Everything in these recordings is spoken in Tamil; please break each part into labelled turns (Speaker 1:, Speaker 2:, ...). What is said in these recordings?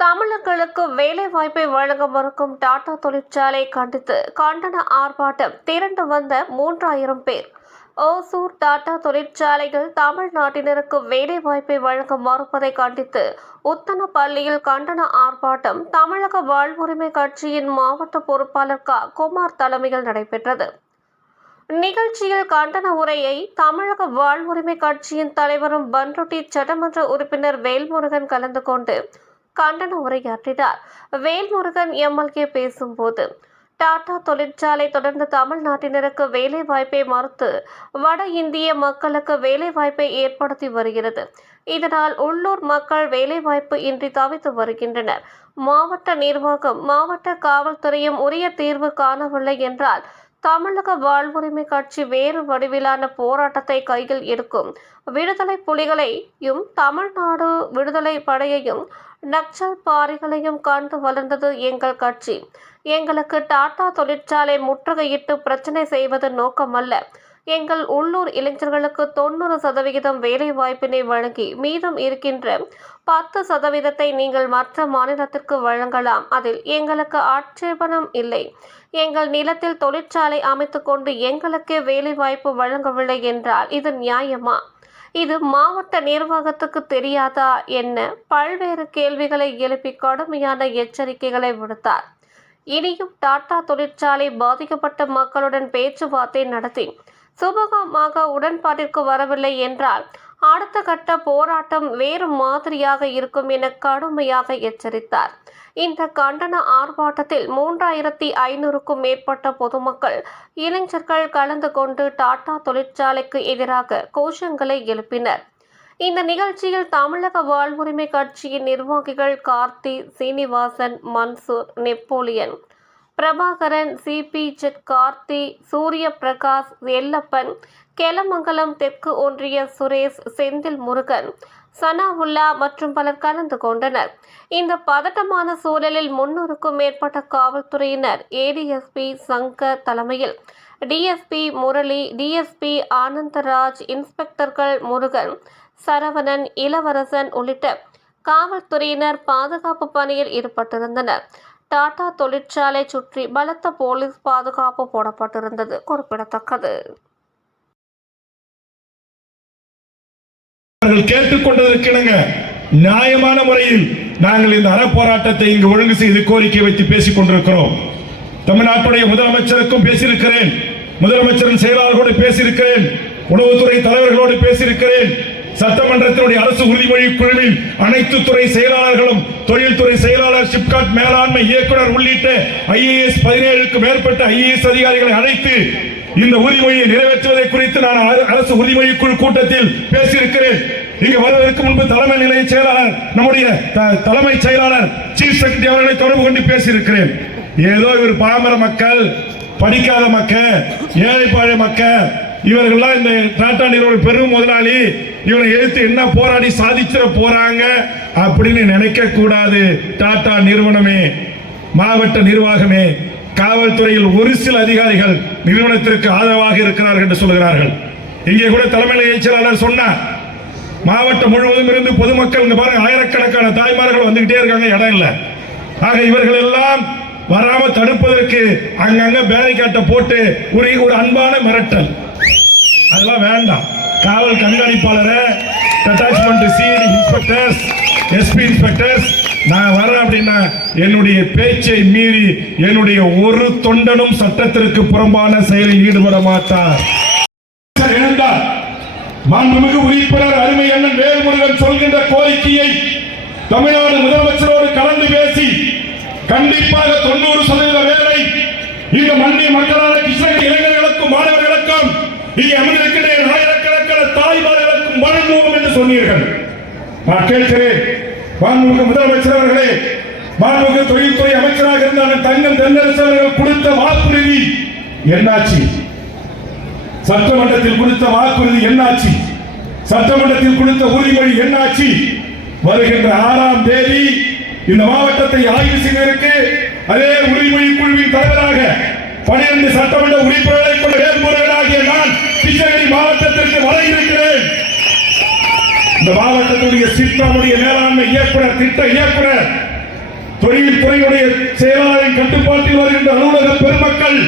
Speaker 1: தமிழர்களுக்கு வேலை வாய்ப்பை வழங்க மறுக்கும் டாடா தொழிற்சாலை கண்டித்து கண்டன ஆர்ப்பாட்டம் திரண்டு வந்த மூன்றாயிரம் பேர். ஓசூர் டாடா தொழிற்சாலையில் தமிழ்நாட்டினருக்கு வேலை வாய்ப்பை வழங்க மறுப்பதை கண்டித்து உத்தனப்பள்ளியில் கண்டன ஆர்ப்பாட்டம் தமிழக வாழ்வுரிமை கட்சியின் மாவட்ட பொறுப்பாளர் க. குமார் தலைமையில் நடைபெற்றது. நிகழ்ச்சியில் கண்டன உரையை தமிழக வாழ்வுரிமை கட்சியின் தலைவரும் பன்ருட்டி சட்டமன்ற உறுப்பினர் வேல்முருகன் கலந்து கொண்டு கண்டன உரையாற்றினார். வேல்முருகன் எம்எல்ஏ பேசும்போது டாடா தொழிற்சாலை தொடர்ந்து தமிழ்நாட்டினருக்கு வேலை வாய்ப்பை மறுத்து வட இந்திய மக்களுக்கு வேலை வாய்ப்பை ஏற்படுத்தி வருகிறது. இதனால் உள்ளூர் மக்கள் வேலைவாய்ப்பு இன்றி தவித்து வருகின்றனர். மாவட்ட நிர்வாகம் மாவட்ட காவல்துறையும் உரிய தீர்வு காணவில்லை என்றால் தமிழக வாழ்வுரிமை கட்சி வேறு வடிவிலான போராட்டத்தை கையில் எடுக்கும். விடுதலை புலிகளையும் தமிழ்நாடு விடுதலை படையையும் நக்சல் பாரிகளையும் கண்டு வளர்ந்தது எங்கள் கட்சி. எங்களுக்கு டாடா தொழிற்சாலை முற்றுகையிட்டு பிரச்சனை செய்வது நோக்கமல்ல. எங்கள் உள்ளூர் இளைஞர்களுக்கு தொண்ணூறு சதவிகிதம் வேலை வாய்ப்பினை வழங்கி மீதம் இருக்கின்ற பத்து சதவீதத்தை நீங்கள் மற்ற மாநிலத்திற்கு வழங்கலாம். அதில் எங்களுக்கு ஆட்சேபணம் இல்லை. எங்கள் நிலத்தில் தொழிற்சாலை அமைத்துக்கொண்டு எங்களுக்கே வேலை வாய்ப்பு வழங்கவில்லை என்றால் இது நியாயமா? இது மாவட்ட நிர்வாகத்துக்கு தெரியாதா என்ன? பல்வேறு கேள்விகளை எழுப்பி கடுமையான எச்சரிக்கைகளை விடுத்தார். இனியும் டாடா தொழிற்சாலை பாதிக்கப்பட்ட மக்களுடன் பேச்சுவார்த்தை நடத்தி சுமூகமாக உடன்பாட்டிற்கு வரவில்லை என்றால் அடுத்த கட்ட போராட்டம் வேறு மாதிரியாக இருக்கும் என கடுமையாக எச்சரித்தார். இந்த கண்டன ஆர்ப்பாட்டத்தில் மூன்றாயிரத்தி ஐநூறுக்கும் மேற்பட்ட பொதுமக்கள் இளைஞர்கள் கலந்து கொண்டு டாடா தொழிற்சாலைக்கு எதிராக கோஷங்களை எழுப்பினர். இந்த நிகழ்ச்சியில் தமிழக வாழ்வுரிமை கட்சியின் நிர்வாகிகள் கார்த்தி சீனிவாசன் மன்சூர் நெப்போலியன் பிரபாகரன் சிபி ஜெட் கார்த்தி சூரிய பிரகாஷ் எல்லப்பன் கெலமங்கலம் தெற்கு ஒன்றிய சுரேஷ் செந்தில் முருகன் சனாவுல்லா மற்றும் பலர் கலந்து கொண்டனர். இந்த பதட்டமான சூழலில் முன்னூறுக்கும் மேற்பட்ட காவல்துறையினர் ஏடிஎஸ்பி சங்கர் தலைமையில் டிஎஸ்பி முரளி டிஎஸ்பி ஆனந்தராஜ் இன்ஸ்பெக்டர்கள் முருகன் சரவணன் இளவரசன் உள்ளிட்ட காவல்துறையினர் பாதுகாப்பு பணியில் ஈடுபட்டிருந்தனர். டாடா தொழிற்சாலை சுற்றி பலத்த போலீஸ் பாதுகாப்பு போடப்பட்டிருந்தது. குறிப்பிடத்தக்கது.
Speaker 2: அவர்கள் கேட்டுக்கொண்டதற்கிணங்க நியாயமான முறையில் நாங்கள் இந்த அறப்போராட்டத்தை இங்கு ஒழுங்கு செய்து கோரிக்கை வைத்து பேசிக் கொண்டிருக்கிறோம். தமிழ்நாட்டுடைய முதலமைச்சருக்கும் பேசியிருக்கிறேன். முதலமைச்சரின் செயலாளர்களோடு பேசியிருக்கிறேன். உணவுத்துறை தலைவர்களோடு பேசியிருக்கிறேன். சட்டமன்றத்தினுடைய அரசு உறுதிமொழி குழுவில் அனைத்து துறை செயலாளர்களும் தொழில்துறை செயலாளர் சிப்காட் மேலாண்மை இயக்குனர் உள்ளிட்ட ஐஏஎஸ் பதினேழுக்கு மேற்பட்ட ஐஏஎஸ் அதிகாரிகளை அழைத்து இந்த உறுதிமொழியை நிறைவேற்றுவதை குறித்து நான் அரசு உறுதிமொழி குழு கூட்டத்தில் பேசியிருக்கிறேன். இங்கு வருவதற்கு முன்பு தலைமை நிலைய செயலாளர் நம்முடைய த- தலைமைச் செயலாளர் சீஃப் செக்ரட்டரி அவர்களை தொடர்பு கொண்டு பேசியிருக்கிறேன். ஏதோ இவர் பாமர மக்கள் படிக்காத மக்கள் ஏழைப்பாழை மக்கள் இவர்கள்லாம் இந்த டாடா நிறுவனம் பெரும் முதலாளி இவனை எதிர்த்து என்ன போராடி சாதிச்சிட போறாங்க அப்படின்னு நினைக்க கூடாது. டாடா நிறுவனமே மாவட்ட நிர்வாகமே காவல்துறையில் ஒரு சில அதிகாரிகள் நிறுவனத்திற்கு ஆதரவாக இருக்கிறார்கள் என்று சொல்கிறார்கள் இங்கே கூட தலைமை நிலைய செயலாளர் சொன்னார். மாவட்டம் முழுவதும் இருந்து பொதுமக்கள் இங்க பாருங்க ஆயிரக்கணக்கான தாய்மார்கள் வந்துகிட்டே இருக்காங்க இடம் இல்லை. ஆக இவர்கள் எல்லாம் வராம தடுப்பதற்கு அங்கங்க பேரிகாட்டை போட்டு ஒரு ஒரு அன்பான மிரட்டல். அதெல்லாம் வேண்டாம். காவல் கண்காணிப்பாளரை attachment CID inspectors SP inspectors நான் வரேன் அப்படின்னா என்னுடைய பேச்சை மீறி என்னுடைய ஒரு தொண்டனும் சட்டத்திற்கு புறம்பான செயலில் ஈடுபட மாட்டார். எழுந்தார். மாண்புமிகு உறுப்பினர் அருமை அண்ணன் வேல்முருகன் சொல்கின்ற கோரிக்கையை தமிழ்நாடு முதலமைச்சரோடு கலந்து பேசி கண்டிப்பாக தொண்ணூறு சதவீத வேலை இங்கு மண்ணிய மக்களான கிருஷ்ணகிரி இளைஞர்களுக்கும் மாணவர்களுக்கும் இங்கே அமர்ந்திருக்கின்ற தாய்மார்களுக்கும் என்று சொன்னீர்கள். நான் கேட்கிறேன் மாண்புமிகு முதலமைச்சர் அவர்களே மாண்புமிகு தொழில்துறை அமைச்சராக இருந்த தங்கம் தென்னரசு அவர்கள் கொடுத்த வாக்குறுதி என்னாச்சு? சட்டமன்றத்தில் கொடுத்த வாக்குறுதி என்னாச்சு? சட்டமன்றத்தில் கொடுத்த உறுதிமொழி என்னாச்சு? வருகின்ற ஆறாம் தேதி இந்த மாவட்டத்தை ஆய்வு செய்வதற்கு அதே உரிமை குழுவின் தலைவராக பனிரெண்டு சட்டமன்ற உறுப்பினர்களை கொண்ட வேட்புரைகளாகிய இந்த மாவட்டத்துடைய சித்தாவுடைய மேலாண்மை இயக்குனர் திட்ட இயக்குனர் தொழில் துறையுடைய செயலாளரின் கட்டுப்பாட்டில் வருகின்ற அலுவலக பெருமக்கள்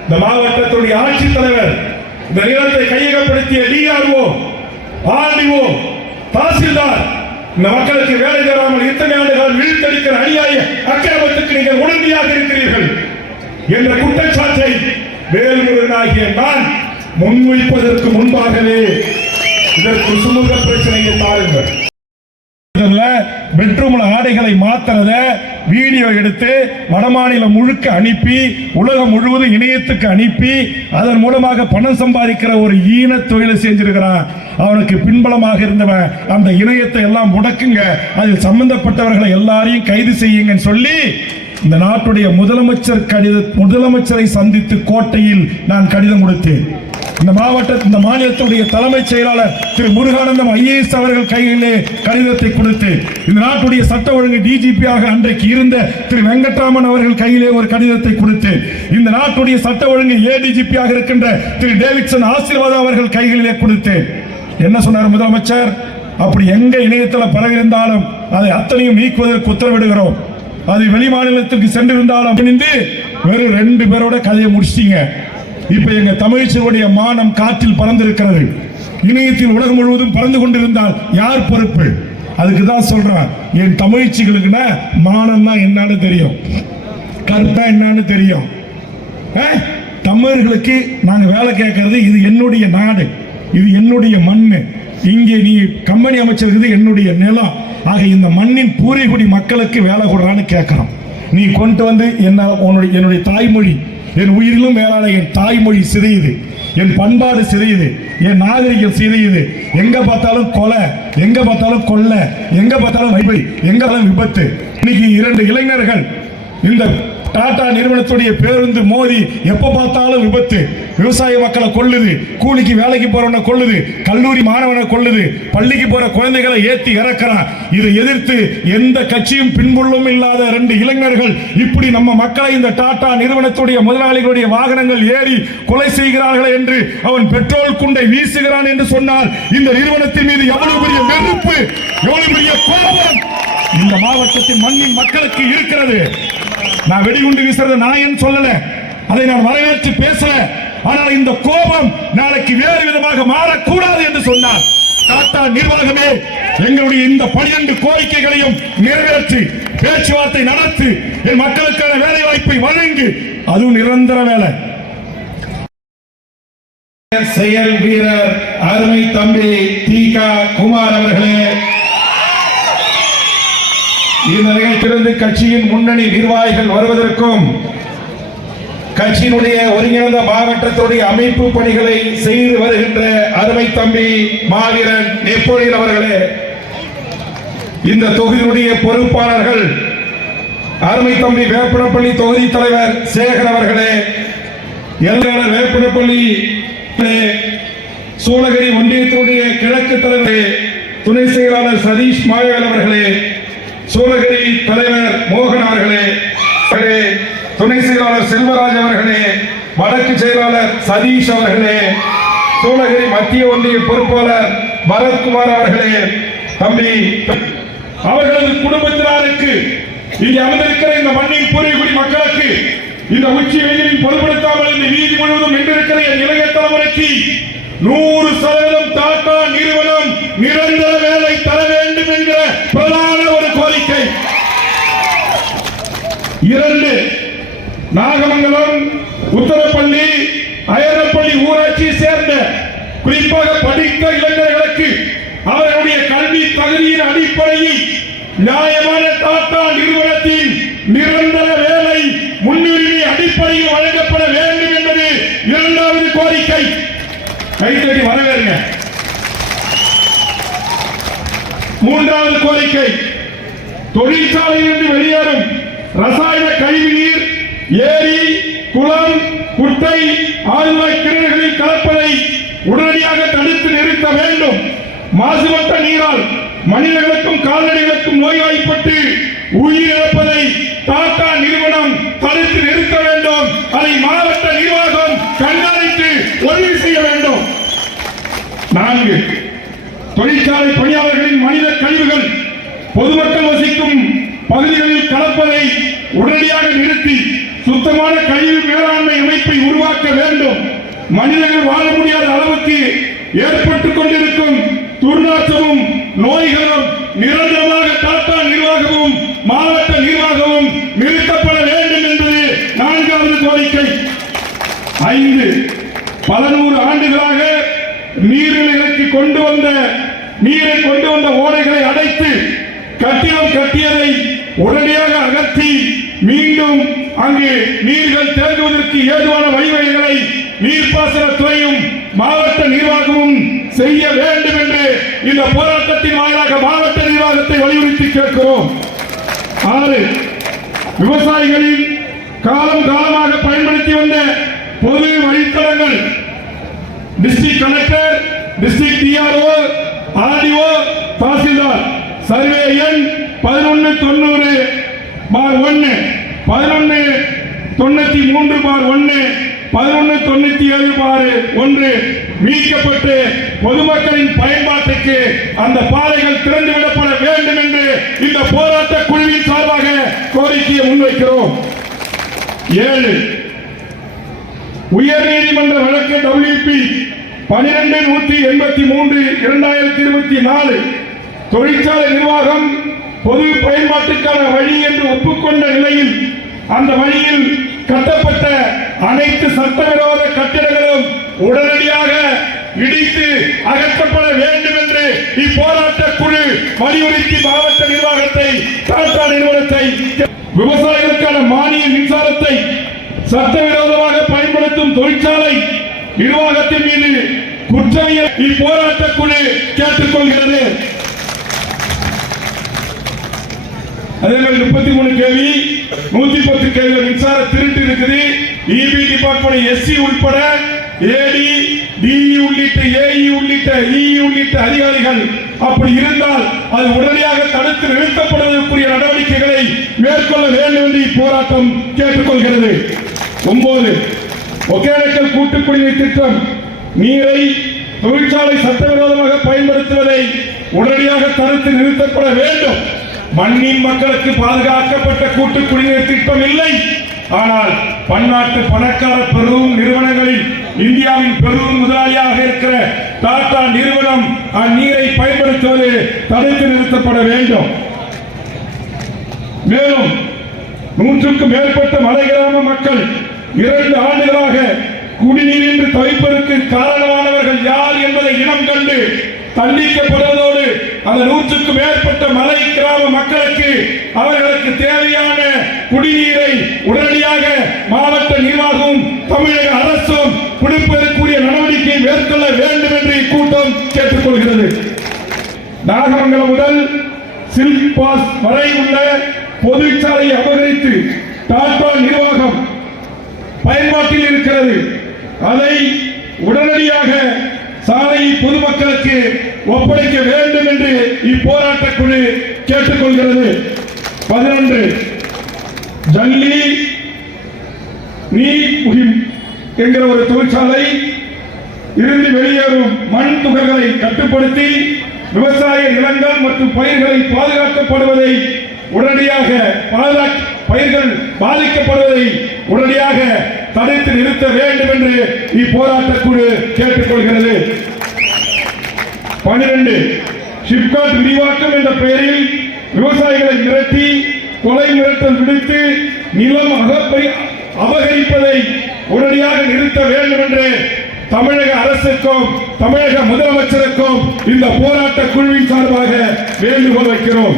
Speaker 2: இந்த மாவட்டத்துடைய ஆட்சித்தலைவர் இந்த நிலத்தை கையகப்படுத்திய டிஆர்ஓ ஆர்டிஓ தாசில்தார் இந்த மக்களுக்கு வேலை தராமல் இத்தனை ஆண்டுகள் இழுத்தடிக்கிற அநியாய அக்கிரமத்துக்கு நீங்கள் உடனடியாக இருக்கிறீர்கள் என்ற குற்றச்சாட்டை வேல்முருகனாகிய நான் முன்வைப்பதற்கு முன்பாகவே இதற்கு சுமூக பிரச்சனையை தாருங்கள் பெட்ரூம்ல ஆடைகளை மாத்துறத வீடியோ எடுத்து வடமாநிலம் முழுக்க அனுப்பி உலகம் முழுவதும் இணையத்துக்கு அனுப்பி அதன் மூலமாக பணம் சம்பாதிக்கிற ஒரு ஈன தொழிலை செஞ்சிருக்கிறான். அவனுக்கு பின்பலமாக இருந்தவன் அந்த இணையத்தை எல்லாம் முடக்குங்க. அதில் சம்பந்தப்பட்டவர்களை எல்லாரையும் கைது செய்யுங்கன்னு சொல்லி இந்த நாட்டுடைய முதலமைச்சர் கடித முதலமைச்சரை சந்தித்து கோட்டையில் நான் கடிதம் கொடுத்தேன். இந்த மாவட்ட இந்த மாநிலத்துடைய தலைமைச் செயலாளர் திரு முருகானந்தம் ஐஏஎஸ் அவர்கள் கையிலே கடிதத்தை கொடுத்து இந்த நாட்டுடைய சட்ட ஒழுங்கு டிஜிபியாக அன்றைக்கு இருந்த திரு வெங்கட்ராமன் அவர்கள் கையிலே ஒரு கடிதத்தை கொடுத்து இந்த நாட்டுடைய சட்ட ஒழுங்கு ஏடிஜிபியாக இருக்கின்ற திரு டேவிட்சன் ஆசீர்வாதம் அவர்கள் கைகளிலே கொடுத்து என்ன சொன்னார் முதலமைச்சர்? அப்படி எங்க இணையத்தில் பரவியிருந்தாலும் அதை அத்தனையும் நீக்குவதற்கு உத்தரவிடுகிறோம். அது வெளி மாநிலத்திற்கு சென்றிருந்தாலும் வெறும் ரெண்டு பேரோட கதையை முடிச்சிட்டீங்க. இப்ப எங்க தமிழ்ச்சியுடைய மானம் காற்றில் பறந்திருக்கிறது. இணையத்தில் உலகம் முழுவதும் பறந்து கொண்டிருந்தால் யார் பொறுப்பு? அதுக்கு தான் சொல்றேன் என் தமிழ்ச்சிகளுக்குன்னா தான் என்னன்னு தெரியும். கருத்தா என்னன்னு தெரியும். தமிழர்களுக்கு நாங்கள் வேலை கேட்கறது இது என்னுடைய நாடு. இது என்னுடைய மண் இங்கே நீ கம்பெனி அமைச்சிருக்கிறது என்னுடைய நிலம். ஆக இந்த மண்ணின் பூரிகுடி மக்களுக்கு வேலை கொடுறான்னு கேட்கிறோம். நீ கொண்டு வந்து என்ன உன்னுடைய என்னுடைய தாய்மொழி என் உயிரிலும் மேலான என் தாய்மொழி சிதையுது. என் பண்பாடு சிதையுது. என் நாகரிகம் சிதையுது. எங்க பார்த்தாலும் கொலை எங்க பார்த்தாலும் கொள்ளை எங்க பார்த்தாலும் வைபை எங்க பார்த்தாலும் விபத்து. இன்னைக்கு இரண்டு இளைஞர்கள் இந்த டாடா நிறுவனத்துடைய பேருந்து மோதி எப்போ பார்த்தாலும் விபத்து. விவசாய மக்களை கொள்ளுது கூலிக்கு வேலைக்கு போறவனை கொள்ளுது கல்லூரி மாணவனை கொள்ளுது பள்ளிக்கு போற குழந்தைகளை ஏத்தி இறக்குறான். இதை எதிர்த்து எந்த கட்சியும் பின்புள்ளும் இல்லாத ரெண்டு இளைஞர்கள் இப்படி நம்ம மக்களை இந்த டாடா நிறுவனத்துடைய முதலாளிகளுடைய வாகனங்கள் ஏறி கொலை செய்கிறார்கள் என்று அவன் பெட்ரோல் குண்டை வீசுகிறான் என்று சொன்னால் இந்த நிறுவனத்தின் மீது எவ்வளவு பெரிய வெறுப்பு எவ்வளவு பெரிய கோபம் இந்த மாவட்டத்தின் மண்ணின் மக்களுக்கு இருக்கிறது. நான் வெடிகுண்டு வீசுறது நான் சொல்லல? அதை நான் வரவேற்று பேசல. ஆனால் இந்த கோபம் நாளைக்கு வேறு விதமாக மாறக்கூடாது என்று சொன்னார். டாடா நிர்வாகமே எங்களுடைய இந்த பனிரெண்டு கோரிக்கைகளையும் நிறைவேற்றி பேச்சுவார்த்தை நடத்து என் மக்களுக்கான வேலை வாய்ப்பை வழங்கு அதுவும் நிரந்தர வேலை. செயல் வீரர் அருமை தம்பி தீகா குமார் அவர்களே கட்சியின் முன்னணி நிர்வாகிகள் வருவதற்கும் கட்சியினுடைய ஒருங்கிணைந்த மாவட்டத்துடைய அமைப்பு பணிகளை செய்து வருகின்ற அருமை தம்பி மாவீரன் நெப்போலியன் அவர்களே இந்த தொகுதியுடைய பொறுப்பாளர்கள் அருமை தம்பி வேப்பனப்பள்ளி தொகுதி தலைவர் சேகர் அவர்களே எல்லையாளர் வேப்பனப்பள்ளி சூளகிரி ஒன்றியத்தினுடைய கிழக்கு தலைவர் துணை செயலாளர் சதீஷ் மாயவன் அவர்களே சூளகிரி தலைவர் மோகன் அவர்களே துணை செயலாளர் செல்வராஜ் அவர்களே வடக்கு செயலாளர் சதீஷ் அவர்களே சூளகிரி மத்திய ஒன்றிய பொறுப்பாளர் பரத்குமார் அவர்களே தம்பி அவர்களது குடும்பத்தினருக்கு இங்கே அமர்ந்திருக்கிற இந்த மண்ணின் பூர்வீகுடி மக்களுக்கு இந்த உச்சி வெயிலில் பொருட்படுத்தாமல் இந்த நீதி முழுவதும் நின்றிருக்கிற என் இளைய தலைமுறைக்கு நூறு சதவீதம் டாடா நிறுவனம் நிரந்தர வேலை தர வேண்டும் என்ற பிரதான ஒரு கோரிக்கை இரண்டு நாகமங்கலம் உத்தரப்பள்ளி அயரப்பள்ளி ஊராட்சியை சேர்ந்த குறிப்பாக படித்த இளைஞர்களுக்கு அவர்களுடைய கல்வி தகுதியின் அடிப்படையில் நியாயமான டாடா நிறுவனத்தின் நிரந்தர வேலை முன்னுரிமை அடிப்படையில் வழங்கப்பட வேண்டும் என்பது இரண்டாவது கோரிக்கை. கைத்தடி வரவேறுங்க. மூன்றாவது கோரிக்கை தொழிற்சாலையிலிருந்து வெளியேறும் ரசாயன கழிவு நீர் ஏரி குளம் குட்டை ஆழ்வாய் கிணறுகளில் கலப்பதை உடனடியாக தடுத்து நிறுத்த வேண்டும். மாசுபட்ட நீரால் மனிதர்களுக்கும் கால்நடைகளுக்கும் நோய்வாய்ப்பட்டு உயிரிழப்பதை டாடா நிறுவனம் தடுத்து நிறுத்த வேண்டும் அதை மாவட்ட நிர்வாகம் கண்காணித்து உதவி செய்ய வேண்டும் நான்கு தொழிற்சாலை பணியாளர்களின் மனித கழிவுகள் பொதுமக்கள் வசிக்கும் பகுதிகளில் கலப்பதை உடனடியாக நிறுத்தி சுத்தமான கழிவு மேலாண்மை அமைப்பை உருவாக்க வேண்டும் மனிதர்கள் வாழ முடியாத அளவுக்கு ஏற்பட்டுக் கொண்டிருக்கும் துர்நாற்றமும் நோய்களும் நிரந்தரமாக டாடா நிர்வாகமும் மாவட்ட நிர்வாகமும் நிறுத்தப்பட வேண்டும் என்பது நான்காவது கோரிக்கை. ஐந்து பல நூறு ஆண்டுகளாக நீர்நிலைகளுக்கு கொண்டு வந்த நீரை கொண்டு வந்த ஓடைகளை அடைத்து கட்டிடம் கட்டியதை உடனடியாக அகற்றி மீண்டும் அங்கு நீர்கள் தேங்குவதற்கு ஏதுவான வழிவகைகளை நீர்ப்பாசனத்துறையும் மாவட்ட நிர்வாகமும் செய்ய வேண்டும் என்று இந்த போராட்டத்தின் வாயிலாக மாவட்ட நிர்வாகத்தை வலியுறுத்தி கேட்கிறோம். ஆறு. விவசாயிகளின் காலம் காலமாக பயன்படுத்தி வந்த பொது வழித்தடங்கள். District collector district DRO RDO tahsildar. Survey எண் பதினொன்று தொண்ணூறு பார் ஒன்று பதினொன்று தொண்ணூத்தி மூன்று பார் ஒன்று பதினொன்று தொண்ணூத்தி ஏழு பார் ஒன்று. மீட்கப்பட்டு பொதுமக்களின் பயன்பாட்டுக்கு அந்த பாதைகள் திறந்து விடப்பட வேண்டும் என்று இந்த போராட்ட குழு சார்பாக கோரிக்கையை முன்வைக்கிறோம் ஏழு. உயர் நீதிமன்ற வழக்கு டபிள்யூபி பனிரெண்டு நூற்றி எண்பத்தி மூன்று இரண்டாயிரத்தி இருபத்தி நாலு. தொழிற்சாலை நிர்வாகம் பொது பயன்பாட்டுக்கான வழி என்று ஒப்புக்கொண்ட நிலையில் அந்த வழியில் கட்டப்பட்ட அனைத்து சட்டவிரோத கட்டிடங்களும் உடனடியாக இடித்து அகற்றப்பட வேண்டும் என்று இப்போராட்ட குழு வலியுறுத்தி மாவட்ட நிர்வாகத்தை டாடா நிறுவனத்தை சட்டவிரோதமாக பயன்படுத்தும் தொழிற்சாலை நிர்வாகத்தின் மீது குற்றவியல் இப்போராட்ட குழு கேட்டுக்கொள்கிறது. அதே மாதிரி முப்பத்தி மூணு கேவி நூத்தி பத்து கேள்வி மின்சார திருட்டு இருக்குது. இபி டிபார்ட்மெண்ட் எஸ்சி உட்பட ஏடி டிஇ உள்ளிட்ட ஏஇ உள்ளிட்ட இ உள்ளிட்ட அதிகாரிகள் அப்படி இருந்தால் அது உடனடியாக தடுத்து நிறுத்தப்படுவதற்குரிய நடவடிக்கைகளை மேற்கொள்ள வேண்டும் என்று இப்போராட்டம் கேட்டுக்கொள்கிறது. ஒன்பது ஒகேனக்கல் கூட்டு குடிநீர் திட்டம் நீரை தொழிற்சாலை சட்டவிரோதமாக பயன்படுத்துவதை உடனடியாக தடுத்து நிறுத்தப்பட வேண்டும். மண்ணின் மக்களுக்கு பாதுகாக்கப்பட்ட கூட்டு குடிநீர் திட்டம் இல்லை. ஆனால் பன்னாட்டு பணக்கார பெரும் நிறுவனங்களில் இந்தியாவின் பெரும் முதலாளியாக இருக்கிற டாடா நிறுவனம் அந்நீரை பயன்படுத்துவது தடுத்து நிறுத்தப்பட வேண்டும். மேலும் நூற்றுக்கும் மேற்பட்ட மலை கிராம மக்கள் இரண்டு ஆண்டுகளாக குடிநீரின்றி தவிப்பதற்கு காரணமானவர்கள் யார் என்பதை இனம் கண்டு தண்டிக்கப்படுவதோடு அந்த நூற்றுக்கும் மேற்பட்ட மலை கிராம மக்களுக்கு அவர்களுக்கு தேவையான குடிநீரை உடனடியாக மாவட்ட நிர்வாகமும் தமிழக அரசும் கொடுப்பதற்குரிய நடவடிக்கை மேற்கொள்ள வேண்டும் என்று இக்கூட்டம் கேட்டுக்கொள்கிறது. நாகமங்கலம் முதல் சில்க் பாஸ் வரை உள்ள பொதுச்சாலையை அபகரித்து டாடா நிர்வாகம் பயன்பாட்டில் இருக்கிறது. அதை உடனடியாக சாலையை பொதுமக்களுக்கு ஒப்படைக்க வேண்டும் என்று இப்போராட்ட குழு கேட்டுக்கொள்கிறது. பதினொன்று ஜல்லி நீர் முகிம் என்கிற ஒரு தொழிற்சாலை இருந்து வெளியேறும் மண் துகள்களை கட்டுப்படுத்தி விவசாய நிலங்கள் மற்றும் பயிர்களை பாதுகாக்கப்படுவதை உடனடியாக பாதுகாக்க பயிர்கள் பாதிக்கப்படுவதை உடனடியாக தடுத்து நிறுத்த வேண்டும் என்று இப்போராட்ட குழு கேட்டுக்கொள்கிறது. பனிரெண்டு சிப்காட் விரிவாக்கம் என்ற பெயரில் விவசாயிகளை மிரட்டி கொலை மிரட்டல் விடுத்து நிலம் அகப்பை அபகரிப்பதை உடனடியாக நிறுத்த வேண்டும் என்று தமிழக அரசுக்கும் தமிழக முதலமைச்சருக்கும் இந்த போராட்ட குழுவின் சார்பாக வேண்டுகோள் வைக்கிறோம்.